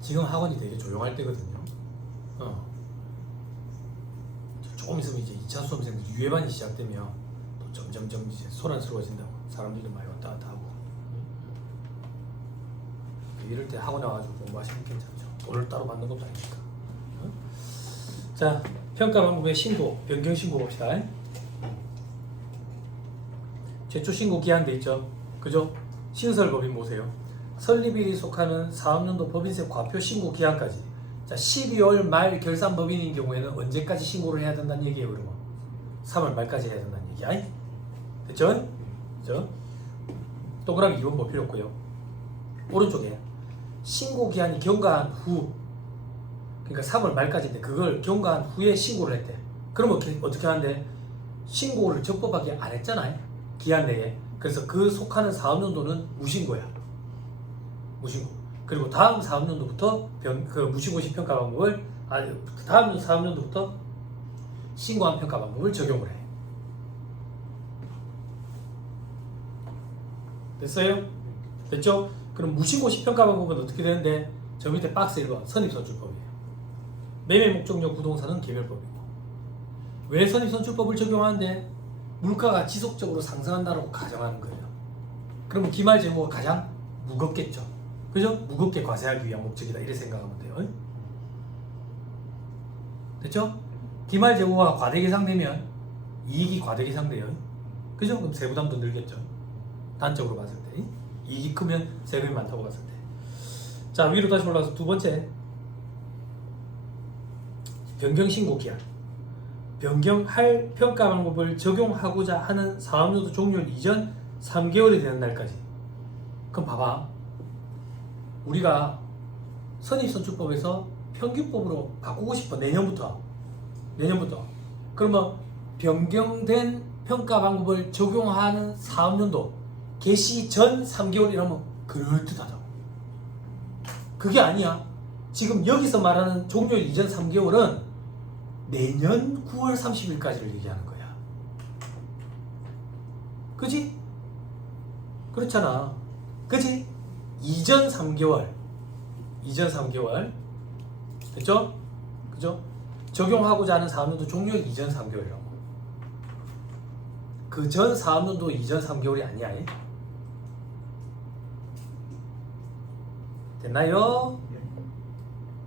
지금 학원이 되게 조용할 때거든요. 조금 있으면 이제 2차 수험생들 유예반이 시작되면 또 점점점 이제 소란스러워진다고. 사람들도 많이 왔다 갔다 하고. 이럴 때 학원에 와가지고 공부하시면 괜찮죠. 돈을 따로 받는 것도 아니니까. 자, 평가 방법의 신고, 변경 신고 봅시다. 최초 신고 기한 돼 있죠. 그죠? 신설법인 보세요. 설립일이 속하는 사업년도 법인세 과표 신고 기한까지. 자, 12월 말 결산법인인 경우에는 언제까지 신고를 해야 된다는 얘기예요, 그러면? 3월 말까지 해야 된다는 얘기. 아니? 됐죠? 그죠? 동그라미 2번 뭐 필요 없고요. 오른쪽에 신고 기한이 경과한 후, 그러니까 3월 말까지인데 그걸 경과한 후에 신고를 했대. 그러면 어떻게 하는데? 신고를 적법하게 안 했잖아요, 기한 내에. 그래서 그 속하는 사업년도는 무신고야. 무신고. 그리고 다음 사업년도부터 그 무신고시 평가 방법을, 다음 사업년도부터 신고한 평가 방법을 적용을 해. 됐어요? 됐죠? 그럼 무신고시 평가 방법은 어떻게 되는데? 저 밑에 박스 1번 선입선출법이에요. 매매 목적용 부동산은 개별법이고. 왜 선입선출법을 적용하는데? 물가가 지속적으로 상승한다고 가정하는 거예요. 그러면 기말 재무가 가장 무겁겠죠. 그죠? 무겁게 과세하기 위한 목적이다, 이렇게 생각하면 돼요. 됐죠? 기말 재무가 과대 계상되면 이익이 과대 계상돼요. 그죠? 그럼 세부담도 늘겠죠. 단적으로 봤을 때. 이익이 크면 세금이 많다고 봤을 때. 자, 위로 다시 올라가서 두 번째, 변경 신고 기한. 변경할 평가 방법을 적용하고자 하는 사업년도 종료일 이전 3개월이 되는 날까지. 그럼 봐봐, 우리가 선입선출법에서 평균법으로 바꾸고 싶어. 내년부터. 그러면 변경된 평가 방법을 적용하는 사업년도 개시 전 3개월이라면 그럴듯하다고. 그게 아니야. 지금 여기서 말하는 종료일 이전 3개월은 내년 9월 30일까지를 얘기하는 거야. 그지? 그렇잖아. 그지? 이전 3개월. 됐죠? 그죠? 적용하고자 하는 사업년도 종료일 이전 3개월이라고. 그 전 사업년도 이전 3개월이 아니야. 됐나요?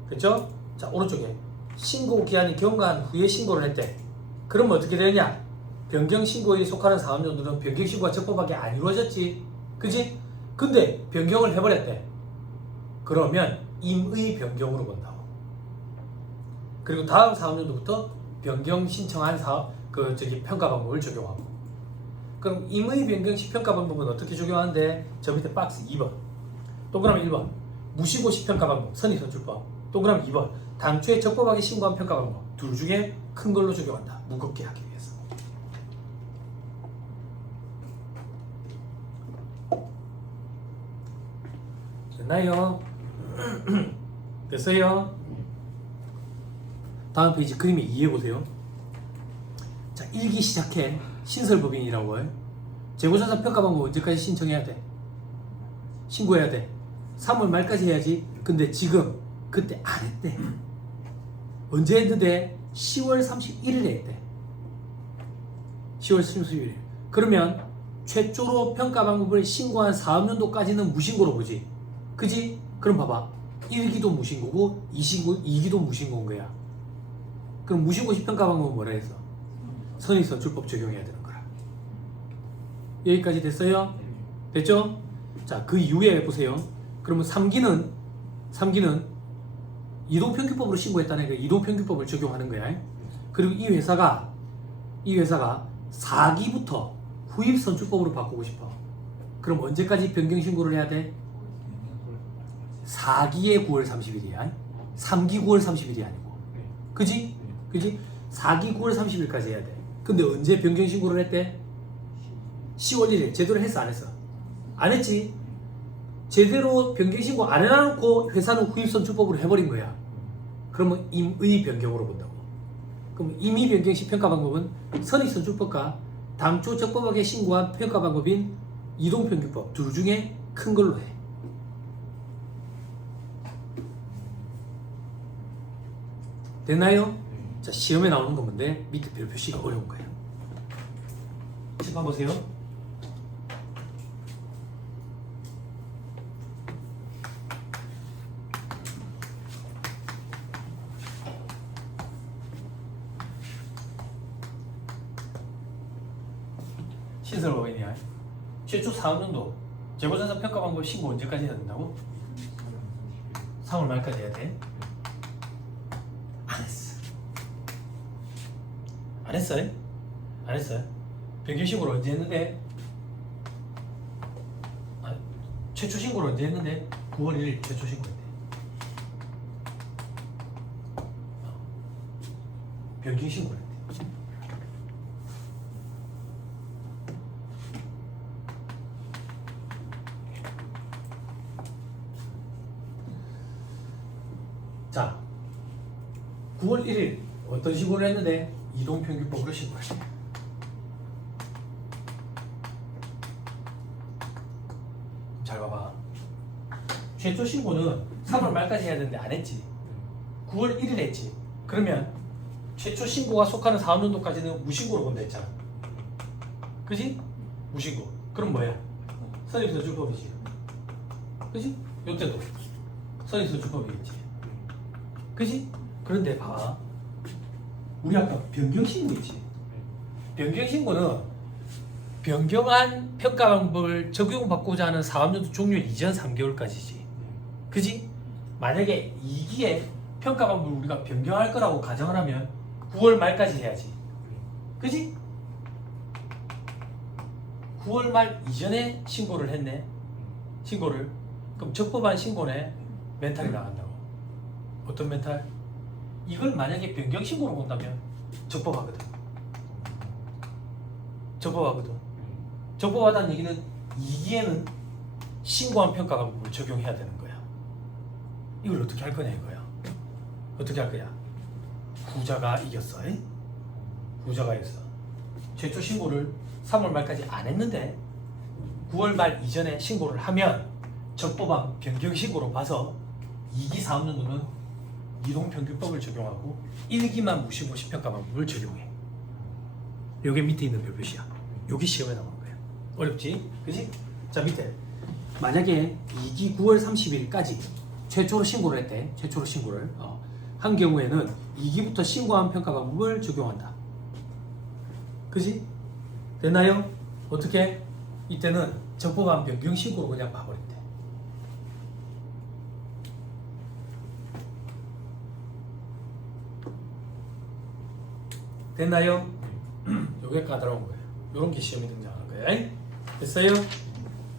됐죠? 자, 오른쪽에 신고 기한이 경과한 후에 신고를 했대. 그러면 어떻게 되느냐? 변경 신고일이 속하는 사업년도는 변경 신고가 적법하게 안 이루어졌지. 그지? 근데 변경을 해버렸대. 그러면 임의 변경으로 본다고. 그리고 다음 사업년도부터 변경 신청한 평가 방법을 적용하고. 그럼 임의 변경 시 평가 방법은 어떻게 적용하는데? 저 밑에 박스 2번 동그라미 1번 무신고시 평가 방법 선입선출법, 동그라미 2번 당초에 적법하게 신고한 평가 방법. 둘 중에 큰 걸로 적용한다, 무겁게 하기 위해서. 됐나요? 됐어요? 다음 페이지 그림에 이해해보세요. 자, 1기 시작해. 신설법인이라고 해. 재고자산 평가 방법 언제까지 신청해야 돼? 신고해야 돼. 3월 말까지 해야지. 근데 지금 그때 안 했대. 언제 했는데? 10월 31일에 했대. 10월 31일. 그러면 최초로 평가 방법을 신고한 사업년도까지는 무신고로 보지. 그지? 그럼 봐봐, 1기도 무신고고 2기도 무신고인 거야. 그럼 무신고시 평가 방법은 뭐라 했어? 선입선출법 적용해야 되는 거야. 여기까지 됐어요? 됐죠? 자, 그 이후에 보세요. 그러면 3기는 이동평균법으로 신고했다는 그 이동평균법을 적용하는 거야. 그리고 이 회사가 4기부터 후입선출법으로 바꾸고 싶어. 그럼 언제까지 변경 신고를 해야 돼? 4기에 9월 30일이야. 3기 9월 30일이 아니고. 그지? 4기 9월 30일까지 해야 돼. 근데 언제 변경 신고를 했대? 10월 1일. 제대로 했어, 안 했어? 안 했지? 제대로 변경 신고 안 해놓고 회사는 후입선출법으로 해버린 거야. 그러면 임의 변경으로 본다고. 그럼 임의 변경 시 평가 방법은 선입선출법과 당초 적법하게 신고한 평가 방법인 이동평균법 둘 중에 큰 걸로 해. 됐나요? 자, 시험에 나오는 건 뭔데? 밑에 별 표시가 어려운 거예요. 칠판 보세요. 신설법인이야. 최초 4학년도 재고자산 평가 방법 신고 언제까지 해야 된다고? 3월 말까지 해야 돼? 안 했어. 안 했어요? 안 했어요? 변경신고를 언제 했는데? 최초 신고를 언제 했는데? 9월 1일 최초 신고했대. 변경신고를 했대. 자, 9월 1일 어떤 신고를 했는데? 이동평균법으로 신고했어요. 잘 봐봐. 최초 신고는 3월 말까지 해야 되는데 안 했지. 9월 1일 했지. 그러면 최초 신고가 속하는 4학년도까지는 무신고로 본다 했잖아. 그지? 무신고. 그럼 뭐야? 선입선출법이지. 그지? 요때도 선입선출법이겠지. 그지? 그런데 봐. 우리 아까 변경신고 있지. 변경신고는 변경한 평가 방법을 적용받고자 하는 사업연도 종료 이전 3개월까지지. 그지? 만약에 2기에 평가 방법을 우리가 변경할 거라고 가정을 하면 9월 말까지 해야지. 그지? 9월 말 이전에 신고를 했네. 신고를. 그럼 적법한 신고네. 멘탈이 나간다고. 어떤 멘탈? 이걸 만약에 변경 신고로 본다면 적법하거든. 적법하거든. 적법하다는 얘기는 2기에는 신고한 평가 방법을 적용해야 되는 거야. 이걸 어떻게 할 거냐 이거야. 어떻게 할 거야? 후자가 이겼어. 후자가 이겼어. 최초 신고를 3월 말까지 안 했는데 9월 말 이전에 신고를 하면 적법한 변경 신고로 봐서 2기 사업연도는 이동평균법을 적용하고 1기만 무신고 시평가 방법을 적용해. 요게 밑에 있는 별표시야. 요게 시험에 나오는 거야. 어렵지? 그지? 자, 밑에 만약에 2기 9월 30일까지 최초로 신고를 했대. 최초로 신고를 한 경우에는 2기부터 신고한 평가 방법을 적용한다. 그지? 됐나요? 어떻게? 이때는 적법한 변경 신고로 그냥 봐버린대. 됐나요? 요게 까다로운 거예요. 요런 게 시험에 등장하는 거예요. 됐어요?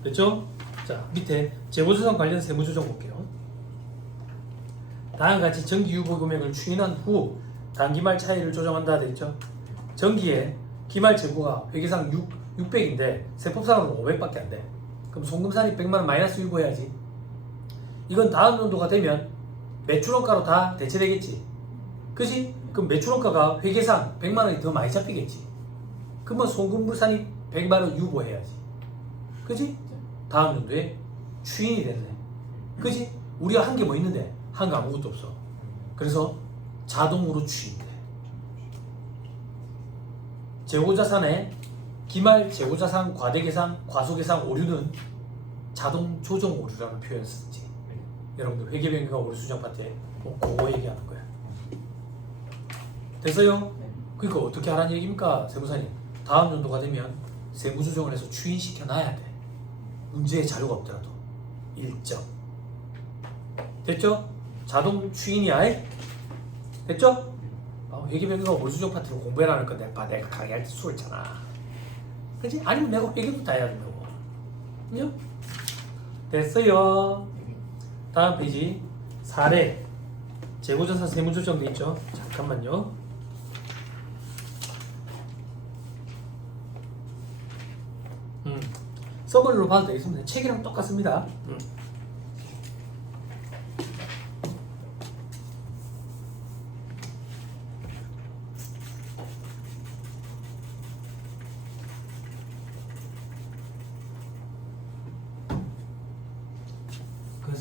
됐죠? 자, 밑에 재고조정 관련 세무조정 볼게요. 다음과 같이 정기 유보 금액을 추인한 후 단기말 차이를 조정한다 됐죠? 정기에 기말 재고가 회계상 600인데 세법상으로는 500밖에 안 돼. 그럼 송금산이 100만원 마이너스 유보해야지. 이건 다음 연도가 되면 매출원가로 다 대체되겠지. 그지? 그럼 매출원가가 회계상 100만원이 더 많이 잡히겠지. 그러면 송금불산이 100만원 유보해야지. 그지? 다음 연도에 추인이 됐네. 그지? 우리가 한 게 뭐 있는데 한 거 아무것도 없어. 그래서 자동으로 추인돼. 재고자산의 기말 재고자산 과대계산 과소계산 오류는 자동 조정 오류라는 표현을 쓰지. 여러분들 회계변경과 오류 수정 파트에 그거 얘기하는 거야. 됐어요? 그러니까 어떻게 하라는 얘기입니까? 세무사님, 다음 연도가 되면 세무조정을 해서 추인시켜 놔야 돼. 문제의 자료가 없더라도 1점. 됐죠? 자동 추인이야. 됐죠? 회계변경과 오류 수정 파트를 공부해라는 건데 내가 강의할 때 수월잖아. 그치? 아니면 내가 회계부터 해야 된다고. 그죠? 됐어요. 다음 페이지 사례 재고자산 세무조정 돼 있죠? 잠깐만요. 서버리로 봐도 되겠습니다. 책이랑 똑같습니다.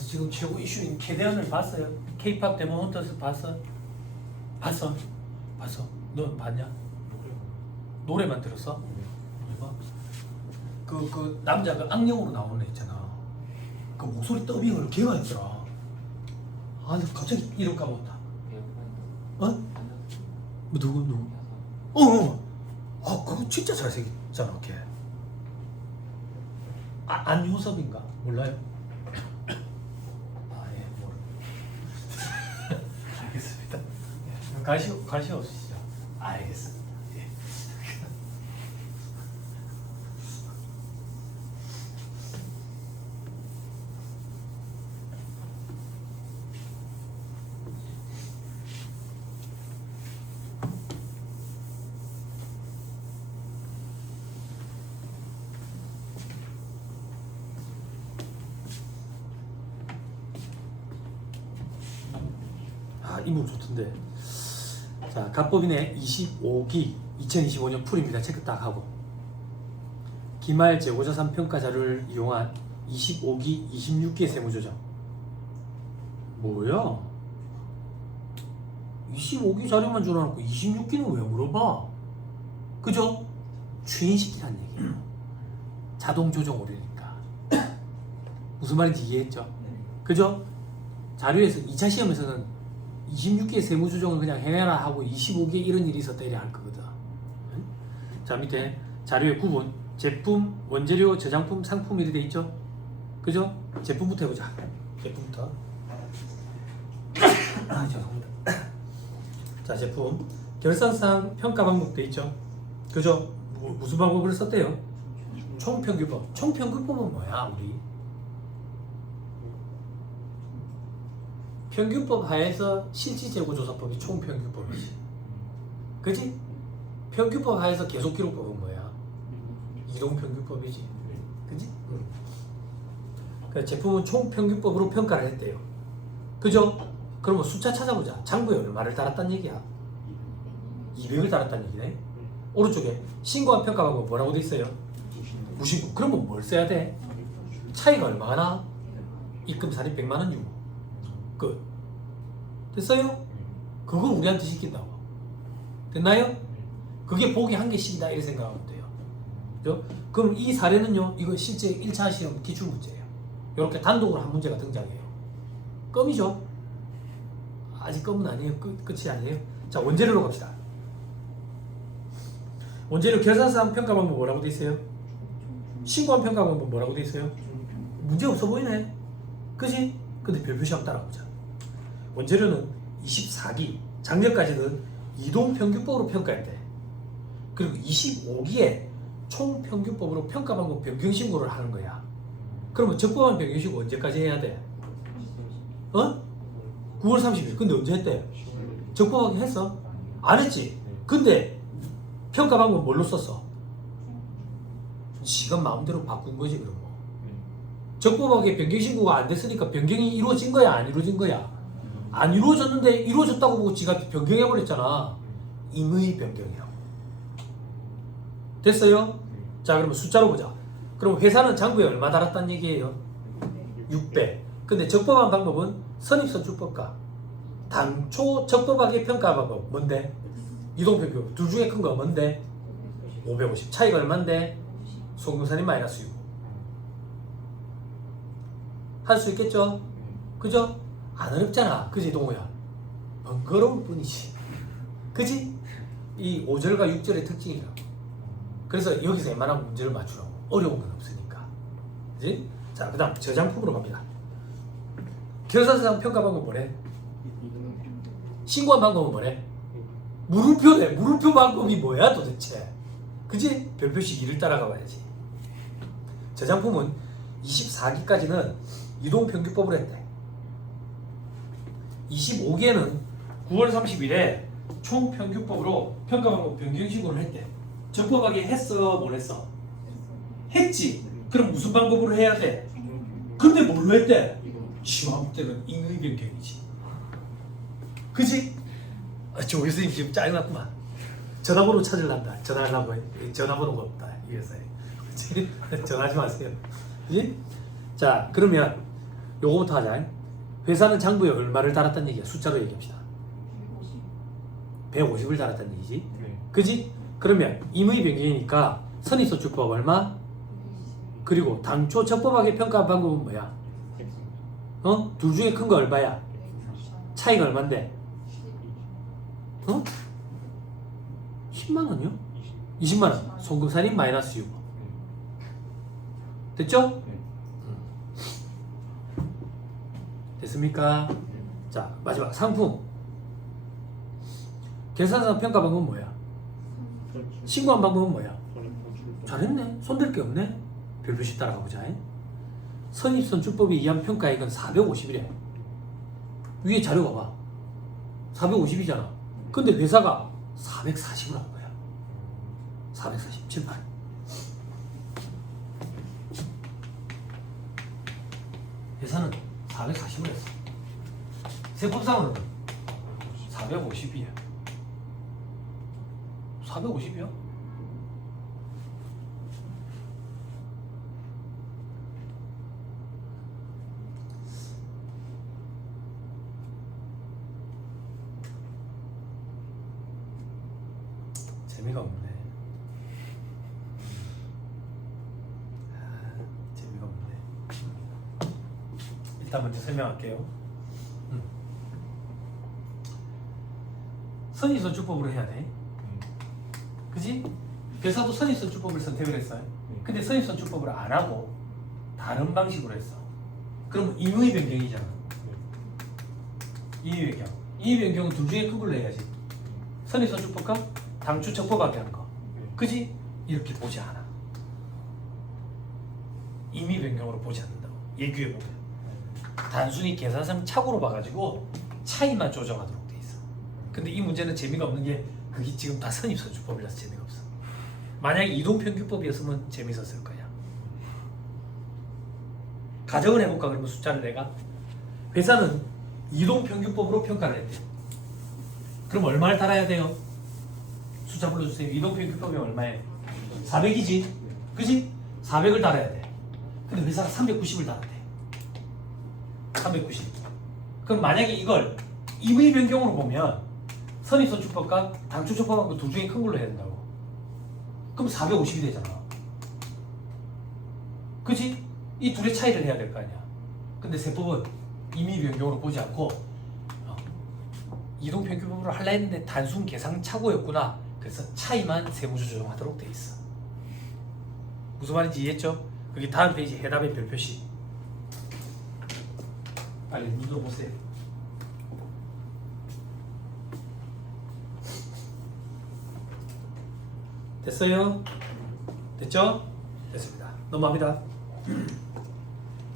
지금 최고 이슈인 캐대안을 봤어요? K-팝 데모 헌터스 봤어? 봤어? 너 봤냐? 노래만 들었어? 그 남자 그 악령으로 나오는 애 있잖아. 그 목소리 더빙을 걔가 했더라. 아, 나 갑자기 이름 까먹었다. 어? 뭐 누구? 아, 그거 진짜 잘생겼잖아, 걔. 안효섭인가? 몰라요? 아, 예, 모르. 알겠습니다. 관심 없으시죠? 알겠습니다. 예. 이 부분 좋던데. 자, 갑법인의 25기 2025년 풀입니다. 체크 딱 하고 기말 재고자산 평가 자료를 이용한 25기 26기의 세무조정. 뭐야? 25기 자료만 줄여놓고 26기는 왜 물어봐? 그죠? 추인시키란 얘기예요. 자동 조정 오류니까. 무슨 말인지 이해했죠? 그죠? 자료에서 2차 시험에서는 26개의 세무조정을 그냥 해내라 하고 25개 이런 일이 있었다 이래 할 거거든. 자, 밑에 자료의 구분, 제품, 원재료, 저장품, 상품 이렇게 돼 있죠? 그죠? 제품부터 해보자. 제품부터. 죄송합니다. 자, 제품. 결산상 평가 방법 돼 있죠? 그죠? 무슨 방법을 썼대요? 총평균법. 총평균법은 뭐야, 우리? 평균법 하에서 실질재고조사법이 총평균법이지. 그지? 평균법 하에서 계속기록법은 뭐야? 이동평균법이지. 그지? 그러니까 제품은 총평균법으로 평가를 했대요. 그죠? 그러면 숫자 찾아보자. 장부에 얼마를 달았단 얘기야? 200을 달았단 얘기네. 오른쪽에 신고한 평가 방법 뭐라고 돼 있어요? 99. 그러면 뭘 써야 돼? 차이가 얼마나 나? 입금 살인 100만 원 유무. 끝. 됐어요? 그걸 우리한테 시킨다고. 됐나요? 그게 보기 한 개씩이다 이렇게 생각하면 돼요. 그죠? 그럼 이 사례는요, 이거 실제 1차 시험 기출문제예요. 이렇게 단독으로 한 문제가 등장해요. 껌이죠? 아직 껌은 아니에요. 끝이 아니에요. 자, 원재료로 갑시다. 원재료 결산사항 평가 방법 뭐라고 돼 있어요? 신고한 평가 방법 뭐라고 돼 있어요? 문제 없어 보이네. 그지? 근데 별표시 한번 따라보자. 원재료는 24기, 작년까지는 이동평균법으로 평가했대. 그리고 25기에 총평균법으로 평가 방법 변경 신고를 하는 거야. 그러면 적법한 변경 신고 언제까지 해야 돼? 9월 30일. 근데 언제 했대? 적법하게 했어? 안 했지? 근데 평가 방법 뭘로 썼어? 지금 마음대로 바꾼 거지, 그럼 뭐. 적법하게 변경 신고가 안 됐으니까 변경이 이루어진 거야, 안 이루어진 거야? 안 이루어졌는데 이루어졌다고 보고 지가 변경해버렸잖아. 임의 변경이라고. 됐어요? 자, 그러면 숫자로 보자. 그럼 회사는 장부에 얼마 달았단 얘기예요? 600. 근데 적법한 방법은 선입선출법과 당초 적법하게 평가 방법 뭔데? 이동평균. 둘 중에 큰 거 뭔데? 550. 차이가 얼만데? 송금산이 마이너스 6. 할 수 있겠죠? 그죠? 안 어렵잖아. 그지, 동호야? 번거로울 뿐이지. 그지? 이 5절과 6절의 특징이라고. 그래서 여기서 웬만한 문제를 맞추라고. 어려운 건 없으니까. 그지? 자, 그 다음 저장품으로 갑니다. 결산상 평가 방법은 뭐래? 신고한 방법은 뭐래? 물음표네. 물음표 방법이 뭐야 도대체? 그지? 별표식 2를 따라가 봐야지. 저장품은 24기까지는 이동평균법으로 했대. 25기에는 9월 30일에 총평균법으로 평가 방법 변경 신고를 했대. 적법하게 했어, 뭘 했어? 했지. 그럼 무슨 방법으로 해야 돼? 근데 뭘로 했대? 시험 때는 임의 변경이지. 그지? 조 교수님 지금 짜증났구만. 전화번호 찾으려다. 전화하려고 해. 전화번호가 없다, 이 회사에. 전화하지 마세요. 그지? 자, 그러면 요거부터 하자. 회사는 장부에 얼마를 달았다는 얘기야. 숫자로 얘기합시다. 150을 달았다는 얘기지. 그지? 그러면 임의 변경이니까 선입선출법 얼마? 그리고 당초 적법하게 평가한 방법은 뭐야? 둘 중에 큰 거 얼마야? 차이가 얼만데? 10만 원이요? 20만 원. 송금살인 마이너스 6. 됐죠? 됐습니까? 자, 마지막 상품. 계산서 평가 방법은 뭐야? 신고한 방법은 뭐야? 잘했네. 손댈 게 없네. 별표시 따라가 보자. 선입선출법에 의한 평가액은 450이래. 위에 자료 봐봐. 450이잖아. 근데 회사가 440으로 한 거야. 447만. 회사는 440을 했어. 세법상으로는 450이야. 450이야? 재미가 없네. 재미가 없네. 일단 먼저 설명할게요. 선입선출법으로 해야 돼. 그지? 회사도 선입선출법을 선택을 했어요. 근데 선입선출법을 안 하고 다른 방식으로 했어. 그럼 임의 변경이잖아. 임의 변경. 임의 변경은 둘 중에 큰 걸로 해야지. 선입선출법과 당초 적법하게 하는 거. 그지? 이렇게 보지 않아. 임의 변경으로 보지 않는다고. 예규에 보면. 단순히 계산상 착오로 봐가지고 차이만 조정하도록 돼 있어. 근데 이 문제는 재미가 없는 게 그게 지금 다 선입선출법이라서 재미가 없어. 만약에 이동평균법이었으면 재밌었을 거야. 가정을 해볼까? 그러면 숫자를 내가 회사는 이동평균법으로 평가를 했대. 그럼 얼마를 달아야 돼요? 숫자 불러주세요. 이동평균법이 얼마예요? 400이지? 그지? 400을 달아야 돼. 근데 회사가 390을 달았대. 390. 그럼 만약에 이걸 임의 변경으로 보면 선입선출법과 당초 적법한 거 둘 중에 큰 걸로 해야 된다고. 그럼 450이 되잖아. 그치? 이 둘의 차이를 해야 될 거 아니야. 근데 세법은 임의 변경으로 보지 않고 이동평균법으로 하려 했는데 단순 계산 착오였구나. 그래서 차이만 세무조 조정하도록 돼 있어. 무슨 말인지 이해했죠? 그게 다음 페이지 해답의 별표시. 빨리 눈으로 보세요. 됐어요? 됐죠? 됐습니다. 넘어갑니다.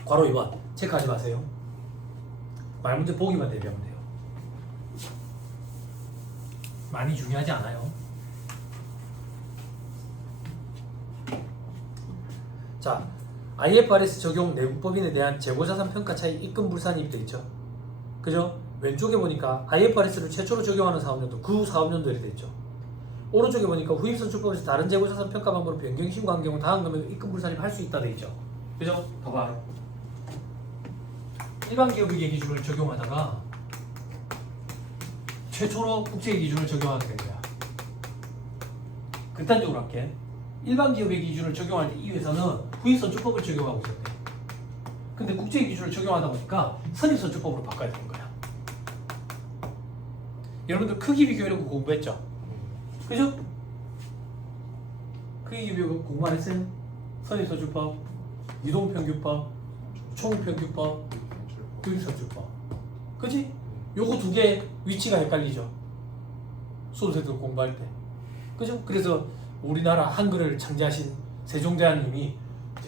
괄호 2번 체크하지 마세요. 말문제 보기만 대비하면 돼요. 많이 중요하지 않아요. 자, IFRS 적용 내국법인에 대한 재고자산 평가 차이 입금 불산입이 되겠죠. 그죠? 왼쪽에 보니까 IFRS를 최초로 적용하는 사업년도 그 사업년도 이렇게 되죠. 오른쪽에 보니까 후입선출법에서 다른 재고자산 평가 방법으로 변경 신고한 경우 다음 금액 입금 불산입 할 수 있다 되겠죠. 그죠? 봐봐. 일반 기업의 기준을 적용하다가 최초로 국제 기준을 적용하게 된 거야. 극단적으로 할게. 일반 기업의 기준을 적용할 때 이 회사는 후입선출법을 적용하고 있었대. 근데 국제 기준을 적용하다 보니까 선입선출법으로 바꿔야 되는 거야. 여러분들 크기 비교 이런 거 공부했죠? 그죠? 크기 비교 공부 안 했어요? 선입선출법, 이동평균법, 총평균법, 후입선출법. 그지? 요거 두 개 위치가 헷갈리죠? 수험생들 공부할 때. 그죠? 그래서 우리나라 한글을 창제하신 세종대왕님이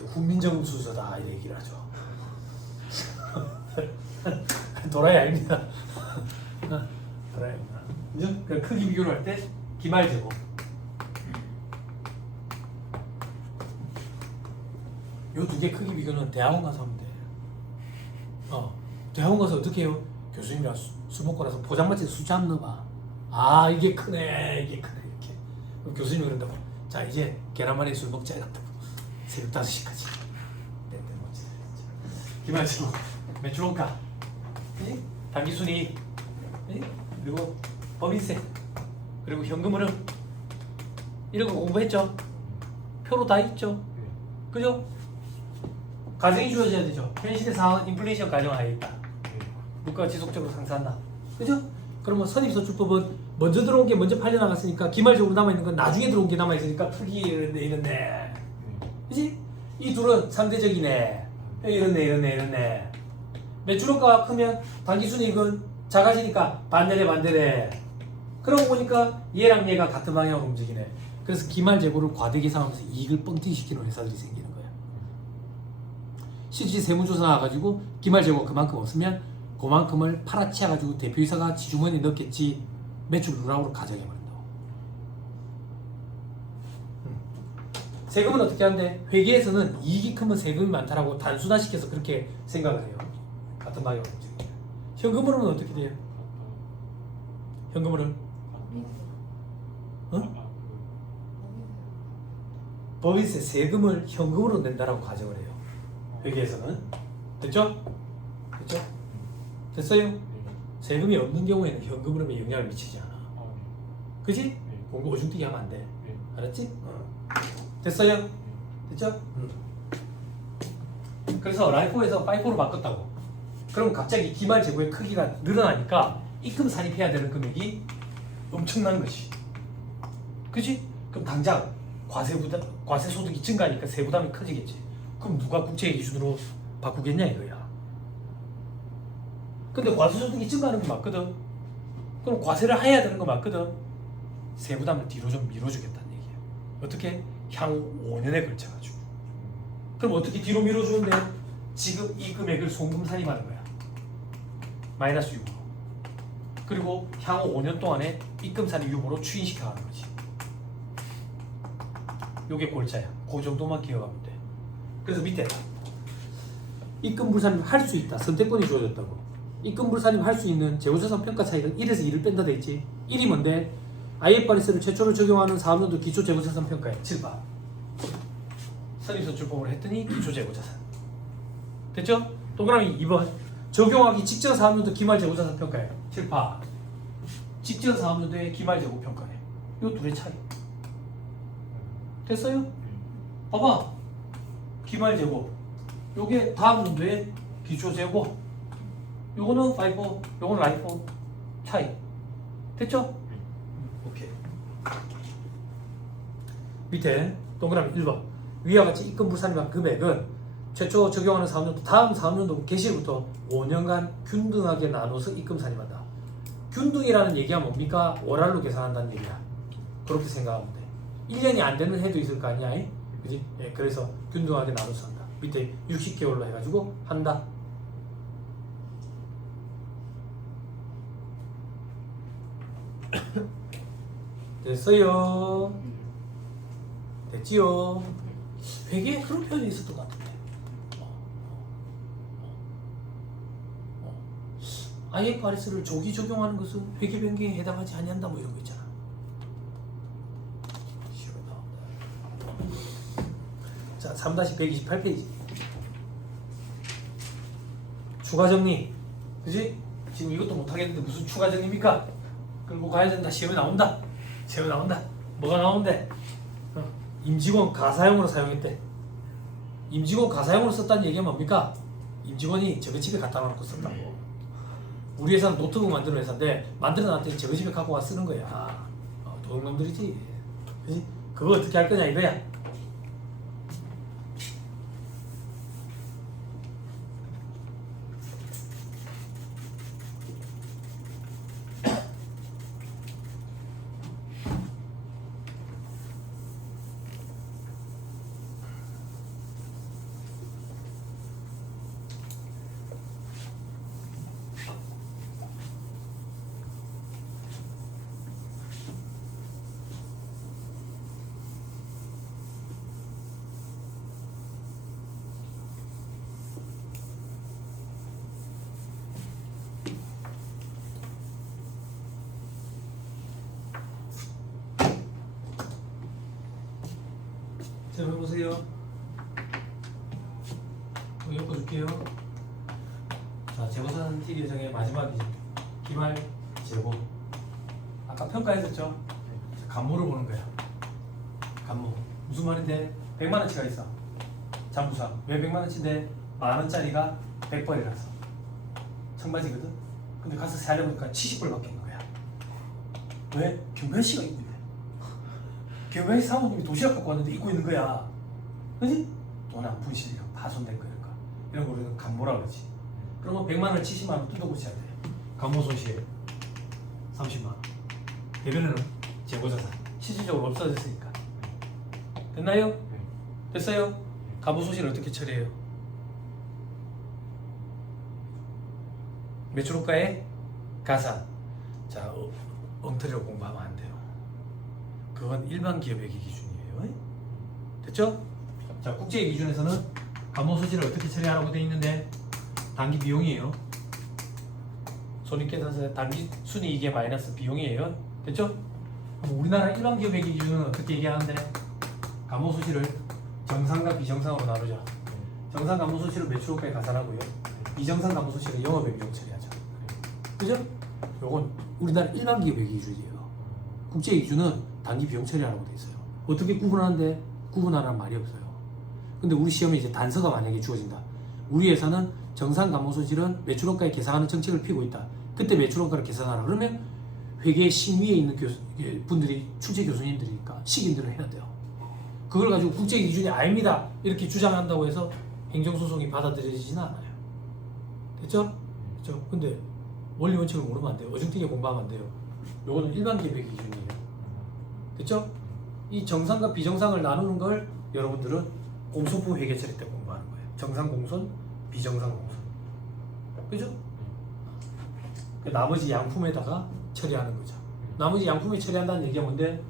훈민정음 순서다 이 얘기를 하죠. 도라이 아닙니다. 도라이입니다. 그죠? 그 크기 비교를 할 때 기말제곱. 요 두 개 크기 비교는 대학원 가서 하면 돼. 대학원 가서 어떻게 해요? 교수님이랑 술 먹고 나서 포장마차에 숫자 한번 넣어봐. 아 이게 크네 이게 크네 이렇게. 그럼 교수님이 그런다고. 자 이제 계란말이 술 먹자 이런다고. 새벽 5시까지. 기말제곱 매출원가, 당기순이익, 그리고 법인세, 그리고 현금 흐름 이런 거 공부했죠? 표로 다 있죠? 그죠? 가정이 주어져야 되죠. 현실의 상황은 인플레이션 가정하에 있다. 물가가 지속적으로 상승한다. 그죠? 그러면 선입선출법은 먼저 들어온 게 먼저 팔려 나갔으니까 기말적으로 남아있는 건 나중에 들어온 게 남아있으니까 크기 이렇네. 그지? 이 둘은 상대적이네. 이렇네. 매출원가가 크면 당기순이익은 작아지니까 반대래. 그러고 보니까 얘랑 얘가 같은 방향으로 움직이네. 그래서 기말재고를 과대 계산하면서 이익을 뻥튀기시키는 회사들이 생기는 거야. 실질 세무조사 나와가지고 기말재고가 그만큼 없으면 그만큼을 팔아치워가지고 대표이사가 지주머니에 넣겠지 매출 누락으로 가져가버린다고. 세금은 어떻게 하는데 회계에서는 이익이 크면 세금이 많다라고 단순화시켜서 그렇게 생각을 해요. 같은 방향으로 움직여요. 현금으로는 어떻게 돼요? 현금으로는 법인세 세금을 현금으로 낸다라고 가정을 해요. 회계에서는. 됐죠? 됐어요? 세금이 없는 경우에는 현금 흐름에 영향을 미치지 않아. 그지? 공부 오줌뛰기 하면 안 돼. 알았지? 됐어요? 됐죠? 그래서 라이포에서 파이포로 바꿨다고. 그럼 갑자기 기말 재고의 크기가 늘어나니까 입금 산입해야 되는 금액이 엄청난 것이. 그지? 그럼 당장 과세 소득이 증가하니까 세부담이 커지겠지. 그럼 누가 국채 기준으로 바꾸겠냐 이거야. 근데 과세 소득이 증가하는 거 맞거든. 그럼 과세를 해야 되는 거 맞거든. 세부담을 뒤로 좀 밀어주겠다는 얘기야. 어떻게? 향후 5년에 걸쳐가지고. 그럼 어떻게 뒤로 밀어주는데? 지금 이 금액을 송금 산입하는 거야. 마이너스 6으로. 그리고 향후 5년 동안에 입금 산입 유보로 추인시켜가는 거지. 요게 골자야. 그 정도만 기억하면 돼. 그래서 밑에 입금 불산입 할 수 있다. 선택권이 주어졌다고. 입금 불산입 할 수 있는 재고자산 평가 차이가 1에서 2를 뺀다 돼 있지. 1이 뭔데? IFRS를 최초로 적용하는 4학년도 기초 재고자산 평가에 7파. 선입선출법으로 했더니 기초 재고자산. 됐죠? 동그라미 2번. 적용하기 직전 4학년도 기말 재고자산 평가에 7파. 직전 4학년도의 기말 재고 평가에. 요 둘의 차이. 됐어요? 봐봐. 기말 재고. 요게 다음 년도의 기초 재고. 요거는 파이포, 요거는 라이포. 차이. 됐죠? 오케이. 밑에 동그라미 1번. 위와 같이 입금 불산입한 금액은 최초 적용하는 4학년도 다음 4학년도 개시부터 5년간 균등하게 나눠서 입금 산입한다. 균등이라는 얘기가 뭡니까? 월할로 계산한다는 얘기야. 그렇게 생각하면 돼. 1년이 안 되는 해도 있을 거 아니야? 그지? 예, 그래서 균등하게 나눠서 한다. 밑에 60개월로 해가지고 한다. 됐어요. 됐지요. 회계에 그런 표현이 있었던 것 같은데. IFRS를 조기 적용하는 것은 회계 변경에 해당하지 아니한다 뭐 이런 거 있잖아. 자, 3-128페이지. 추가 정리. 그지? 지금 이것도 못 하겠는데 무슨 추가 정리입니까? 끌고 가야 된다. 시험에 나온다. 시험에 나온다. 뭐가 나오는데? 임직원 가사용으로 사용했대. 임직원 가사용으로 썼다는 얘기가 뭡니까? 임직원이 저거 집에 갖다 놓고 썼다고. 우리 회사는 노트북 만드는 회사인데 만들어 놨더니 저거 집에 갖고 와 쓰는 거야. 도둑놈들이지. 그지? 그거 어떻게 할 거냐 이거야. 자, 해보세요. 엮어줄게요. 자, 재고산 TD 예정의 마지막이죠. 기말 재고. 아까 평가했었죠? 감모를 보는 거야. 감모. 무슨 말인데? 100만 원치가 있어. 장부상. 왜 100만 원치인데? 만 원짜리가 100벌이라서. 청바지거든? 근데 가서 사려보니까 70벌밖에 없는 거야. 왜? 경변씨가 입고 있네. 경변씨 사모님이 도시락 갖고 왔는데 입고 있는 거야. 그지? 돈 안 푼실력, 파손된 거니까. 이런 거 우리는 감모라 그러지. 그러면 100만 원, 70만 원 뜯어 고쳐야 돼. 감모 손실 30만 원. 대변에는 재고자산. 실질적으로 없어졌으니까. 됐나요? 됐어요? 감모 손실을 어떻게 처리해요? 매출효과의 가산. 자, 엉터리로 공부하면 안 돼요. 그건 일반 기업의 기준이에요. 됐죠? 자, 국제의 기준에서는 감모 손실을 어떻게 처리하라고 되어 있는데 단기 비용이에요. 손익계산서에 단기 순이익의 마이너스 비용이에요. 됐죠? 그럼 우리나라 일반 기업의 기준은 어떻게 얘기하는데 감모 손실을 정상과 비정상으로 나누자. 정상 감모 손실은 매출효과에 가산하고요. 비정상 감모 손실은 영업의 비용 처리하자. 그죠? 요건 우리나라 일반 기업의 기준이에요. 국제 기준은 단기 비용 처리하라고 돼 있어요. 어떻게 구분하는데 구분하라는 말이 없어요. 근데 우리 시험에 이제 단서가 만약에 주어진다. 우리 회사는 정상 감모 손실은 매출원가에 계산하는 정책을 피고 있다. 그때 매출원가를 계산하라. 그러면 회계 심위에 있는 분들이 출제 교수님들이니까 식인들은 해야 돼요. 그걸 가지고 국제 기준이 아닙니다 이렇게 주장한다고 해서 행정소송이 받아들여지지는 않아요. 됐죠? 됐죠? 근데 원리 원칙을 모르면 안 돼요. 어중뛰게 공부하면 안 돼요. 요거는 일반 기업의 기준이에요. 됐죠? 이 정상과 비정상을 나누는 걸 여러분들은 공소품 회계 처리 때 공부하는 거예요. 정상 공손, 비정상 공손. 그죠? 나머지 양품에다가 처리하는 거죠. 나머지 양품에 처리한다는 얘기가 뭔데?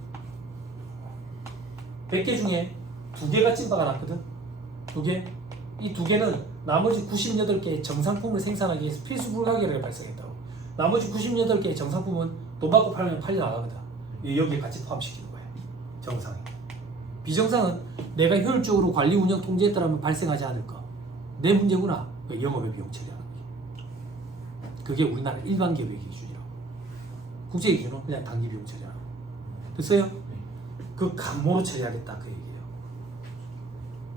100개 중에 2개가 찐바가 났거든? 2개? 이 2개는 나머지 98개의 정상품을 생산하기 위해서 필수 불가결을 발생했다고. 나머지 98개의 정상품은 돈 받고 팔면 팔려 나가거든. 여기에 같이 포함시키는 거예요. 정상이. 비정상은 내가 효율적으로 관리 운영 통제했더라면 발생하지 않을까. 내 문제구나. 영업의 비용 처리하는 게. 그게 우리나라 일반 기업의 기준이라고. 국제 기준은 그냥 단기 비용 처리하는 거. 됐어요? 그 감모로 처리하겠다 그 얘기예요.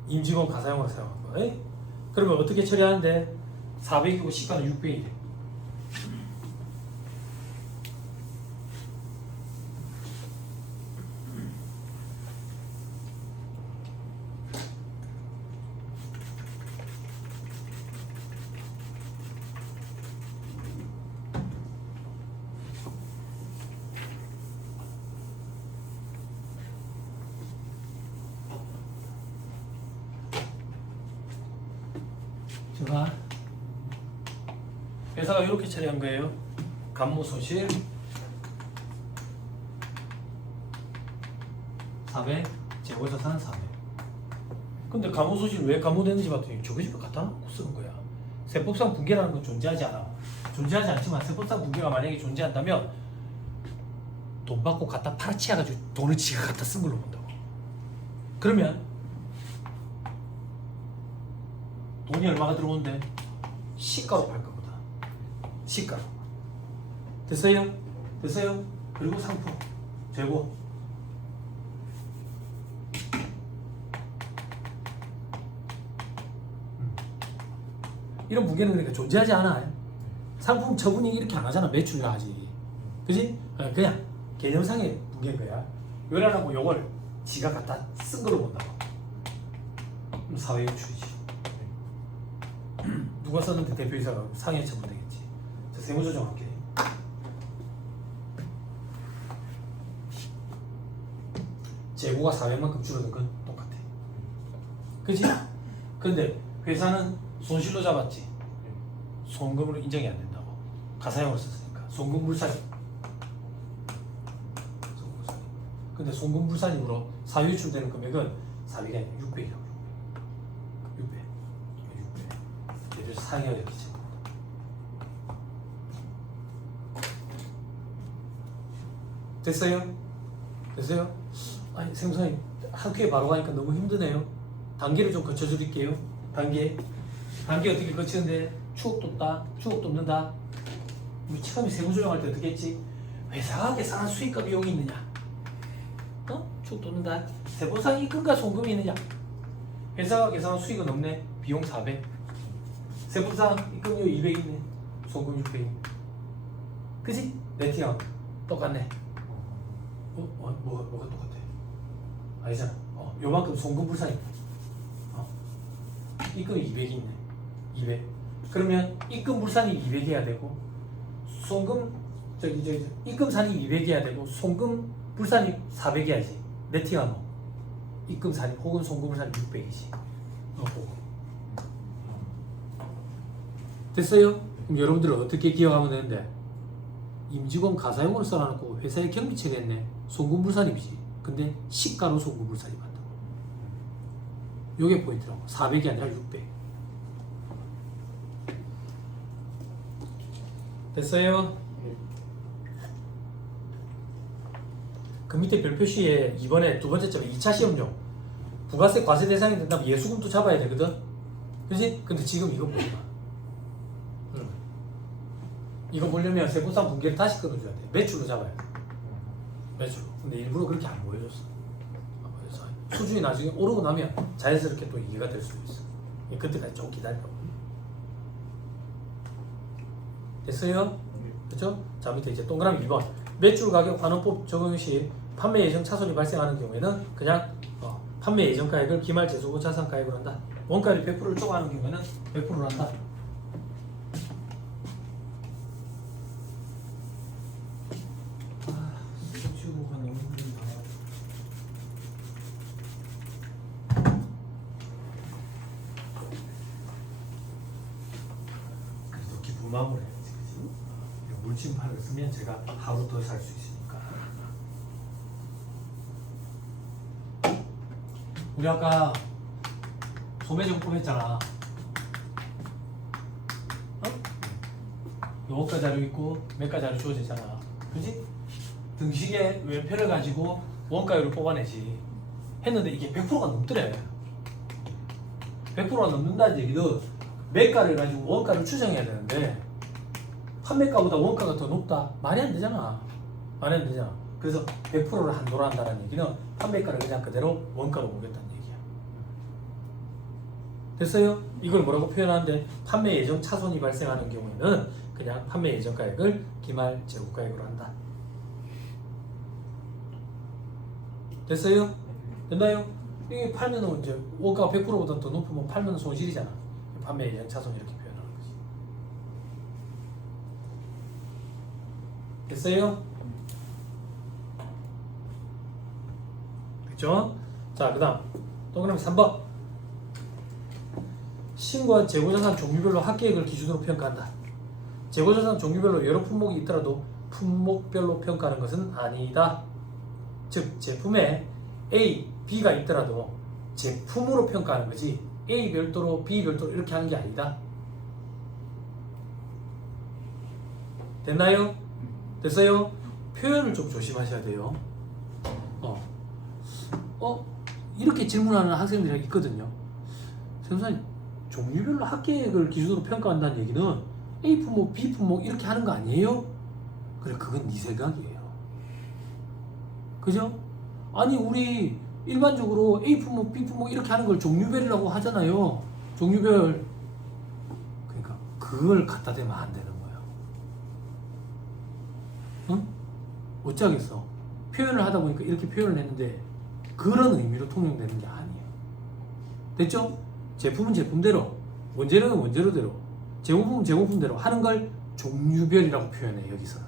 임직원 가사용으로 사용한 거. 에이? 그러면 어떻게 처리하는데 400이고 시가는 600이래. 제가 회사가 이렇게 처리한 거예요. 감모 손실 400, 재고자산 400. 근데 감모 손실 왜 감모되는지 봤더니 저거 집에 갖다 놓고 쓰는 거야. 세법상 붕괴라는 건 존재하지 않아. 존재하지 않지만 세법상 붕괴가 만약에 존재한다면 돈 받고 갖다 팔아치워가지고 돈을 지가 갖다 쓴 걸로 본다고. 그러면 돈이 얼마가 들어오는데 시가로 팔 거보다. 시가로. 됐어요? 됐어요? 그리고 상품 재고. 이런 붕괴는 그러니까 존재하지 않아. 상품 처분이 이렇게 안 하잖아. 매출을 하지. 그지? 그냥 개념상의 붕괴인 거야. 요래라고 요걸 지가 갖다 쓴 걸로 본다고. 그럼 사회 유출이지. 누가 썼는데 대표이사가 상해 처분되겠지. 자, 세무조정할게. 재고가 400만큼 줄어든 건 똑같아. 그치? 근데 회사는 손실로 잡았지. 송금으로 인정이 안 된다고. 가사용으로 썼으니까. 송금불산임. 송금불산임. 근데 송금불산임으로 사유 유출되는 금액은 400이 아니라 600이라고. 600. 그래서 상해가 이렇게 됩니다. 됐어요? 됐어요? 아니 세무사님 학교에 바로 가니까 너무 힘드네요. 단계를 좀 거쳐드릴게요. 단계 어떻게 거치는데 추억 돋다, 추억 돋는다. 우리 처음에 세부 조정할 때 어떻게 했지? 회사가 계산한 수익과 비용이 있느냐? 추억 돋는다. 세부상 입금과 송금이 있느냐? 회사가 계산한 수익은 없네. 비용 400. 세부상 입금료 200 있네. 송금 600. 그지? 네티형 똑같네. 뭐가 똑같아? 아니잖아. 요만큼 송금 불산이. 입금이 200이 있네. 200. 그러면 입금 불산이 200이어야 되고 송금 입금산이 200이어야 되고 송금 불산이 400이어야지. 네티가 입금산이 혹은 송금 불산이 600이지. 됐어요? 그럼 여러분들은 어떻게 기억하면 되는데 임직원 가사용으로 써놔놓고 회사의 경비체가 했네. 송금 불산이지. 근데 시가로 송금 불산이 맞다. 요게 포인트라고. 400이 아니라 600. 됐어요? 그 밑에 별표시에 이번에 두 번째 점에 2차 시험용 부가세 과세 대상이 된다면 예수금도 잡아야 되거든? 그지? 근데 지금 이거 보지 마. 이거 보려면 세부상 분기를 다시 끊어줘야 돼. 매출로 잡아야 돼. 매출로. 근데 일부러 그렇게 안 보여줬어. 그래서 수준이 나중에 오르고 나면 자연스럽게 또 이해가 될 수도 있어. 그때까지 좀 기다리라고. 됐어요? 그렇죠? 자, 밑에 이제 동그라미 2번. 매출 가격 환원법 적용 시 판매 예정 차손이 발생하는 경우에는 그냥 판매 예정 가액을 기말 재소고 자산 가액으로 한다. 원가율 100%를 초과하는 경우에는 100%를 한다. 그래도 기쁜 마음으로 해야지, 그치? 물침판을 쓰면 제가 하루 더 살 수 있으니까. 우리 아까 소매정품 했잖아. 요거가 자료 있고 매가 자료 주어지잖아. 그지? 등식의 왼편을 가지고 원가율을 뽑아내지. 했는데 이게 100%가 넘더래. 100%가 넘는다는 얘기는 매가를 가지고 원가를 추정해야 되는데 판매가보다 원가가 더 높다? 말이 안 되잖아. 말이 안 되잖아. 그래서 100%를 한도로 한다는 얘기는 판매가를 그냥 그대로 원가로 보겠다는 얘기야. 됐어요? 이걸 뭐라고 표현하는데 판매 예정 차손이 발생하는 경우에는 그냥 판매 예정 가액을 기말 재고가액으로 한다. 됐어요? 됐나요? 이게 팔면 이제 원가가 100%보다 더 높으면 팔면 손실이잖아. 판매 예정 차손 이렇게 표현하는 거지. 됐어요? 그쵸? 자, 그 다음 동그라미 3번. 신고한 재고자산 종류별로 합계액을 기준으로 평가한다. 재고자산 종류별로 여러 품목이 있더라도 품목별로 평가하는 것은 아니다. 즉 제품에 A, B가 있더라도 제품으로 평가하는 거지 A 별도로 B 별도로 이렇게 하는 게 아니다. 됐나요? 됐어요? 표현을 좀 조심하셔야 돼요. 이렇게 질문하는 학생들이 있거든요. 선생님, 종류별로 합계액을 기준으로 평가한다는 얘기는 A 품목, B 품목 이렇게 하는 거 아니에요? 그래, 그건 네 생각이에요. 그죠? 아니, 우리 일반적으로 A 품목, B 품목 이렇게 하는 걸 종류별이라고 하잖아요. 종류별. 그러니까 그걸 갖다 대면 안 되는 거예요. 응? 어쩌겠어? 표현을 하다 보니까 이렇게 표현을 했는데 그런 의미로 통용되는 게 아니에요. 됐죠? 제품은 제품대로, 원재료는 원재료대로, 제공품은 제공품대로 하는 걸 종류별이라고 표현해, 여기서는.